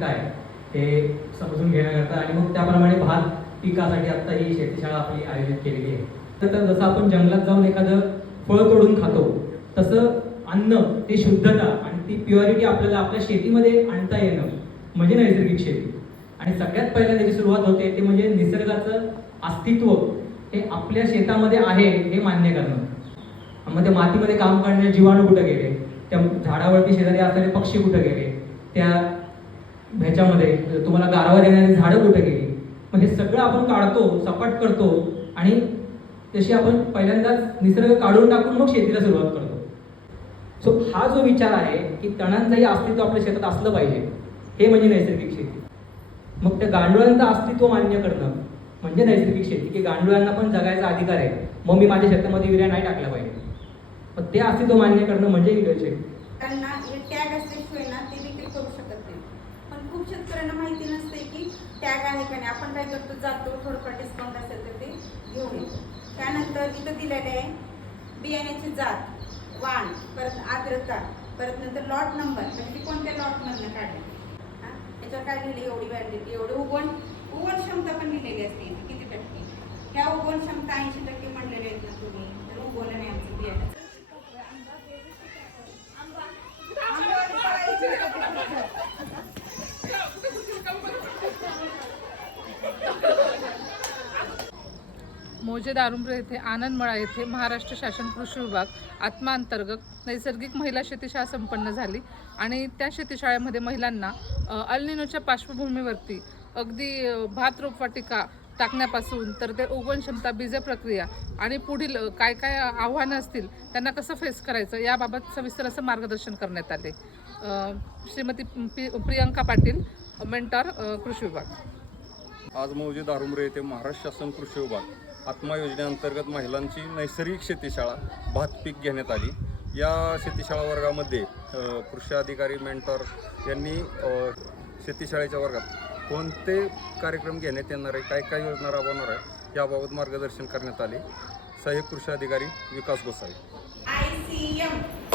काय हे समजून घेण्याकरता आणि मग त्याप्रमाणे भात पिकासाठी आत्ता ही शेतीशाळा आपली आयोजित केलेली आहे. तर जसं आपण जंगलात जाऊन एखादं फळ तोडून खातो तसं अन्न ते शुद्धता आणि ती प्युरिटी आपल्याला आपल्या शेतीमध्ये आणता येणं म्हणजे नैसर्गिक शेती. आणि सगळ्यात पहिल्यांदा जी सुरुवात होते ते म्हणजे निसर्गाचं अस्तित्व हे आपल्या शेतामध्ये आहे हे मान्य करणं. मग त्या मातीमध्ये काम करणारे जीवाणू कुठे गेले, त्या झाडावरती शेजारी असणारे पक्षी कुठे गेले, त्या ह्याच्यामध्ये तुम्हाला गारवा देणारी झाडं कुठे गेली. मग हे सगळं आपण काढतो, सपाट करतो आणि तशी आपण पहिल्यांदाच निसर्ग काढून टाकून मग शेतीला सुरुवात करतो. सो हा जो विचार आहे की तणांचंही अस्तित्व आपल्या शेतात असलं पाहिजे हे म्हणजे नैसर्गिक शेती. मग त्या गांडुळांचं अस्तित्व मान्य करणं म्हणजे नैसर्गिक शेती, की गांडुळांना पण जगायचा अधिकार आहे, मग मी माझ्या शेतामध्ये युरिया नाही टाकला पाहिजे. मग ते अस्तित्व मान्य करणं म्हणजे लीडरशिप. त्यांना हे टॅग असल्याशिवाय ना ते विक्री करू शकत नाही. पण खूप शेतकऱ्यांना माहिती नसते की टॅग आहे का नाही. आपण काय करतो, जातो थोडंफार डिस्काउंट असेल तर ते घेऊन येतो. त्यानंतर इथं दिलेलं आहे बियाण्याची जात, वाण, परत आर्द्रता, परत नंतर लॉट नंबर, म्हणजे ती कोणत्या लॉटमधनं काढली, याच्यावर काय लिहिलं, एवढी व्हॅलिडिटी, एवढं उगवण क्षमता पण लिहिलेली असते किती टक्के. ह्या उगवण क्षमता 80% म्हणलेले आहेत ना तुम्ही, तर उगवलं नाही आमचं बियाणं. मौजे दारुंब्रे येथे आनंदमळा येथे महाराष्ट्र शासन कृषी विभाग आत्मा अंतर्गत नैसर्गिक महिला शेतीशाळा संपन्न झाली आणि त्या शेतीशाळेमध्ये महिलांना अल निनोच्या पार्श्वभूमीवरती अगदी भात रोपवाटिका टाकण्यापासून तर ते उगवण क्षमता, बीज प्रक्रिया आणि पुढील काय काय आव्हानं असतील त्यांना कसं फेस करायचं याबाबत सविस्तर असं मार्गदर्शन करण्यात आले. श्रीमती प्रियंका पाटील, मेंटॉर कृषी विभाग. आज मौजे दारुंब्रे येथे महाराष्ट्र शासन कृषी विभाग आत्मा योजनेअंतर्गत महिलांची नैसर्गिक शेतीशाळा भात पीक घेण्यात आली. या शेतीशाळा वर्गामध्ये कृषी अधिकारी मेंटॉर यांनी शेतीशाळेच्या वर्गात कोणते कार्यक्रम घेण्यात येणार आहे, काय काय योजना राबवणार आहे याबाबत मार्गदर्शन करण्यात आले. सहाय्यक कृषी अधिकारी विकास गोसावी. ICM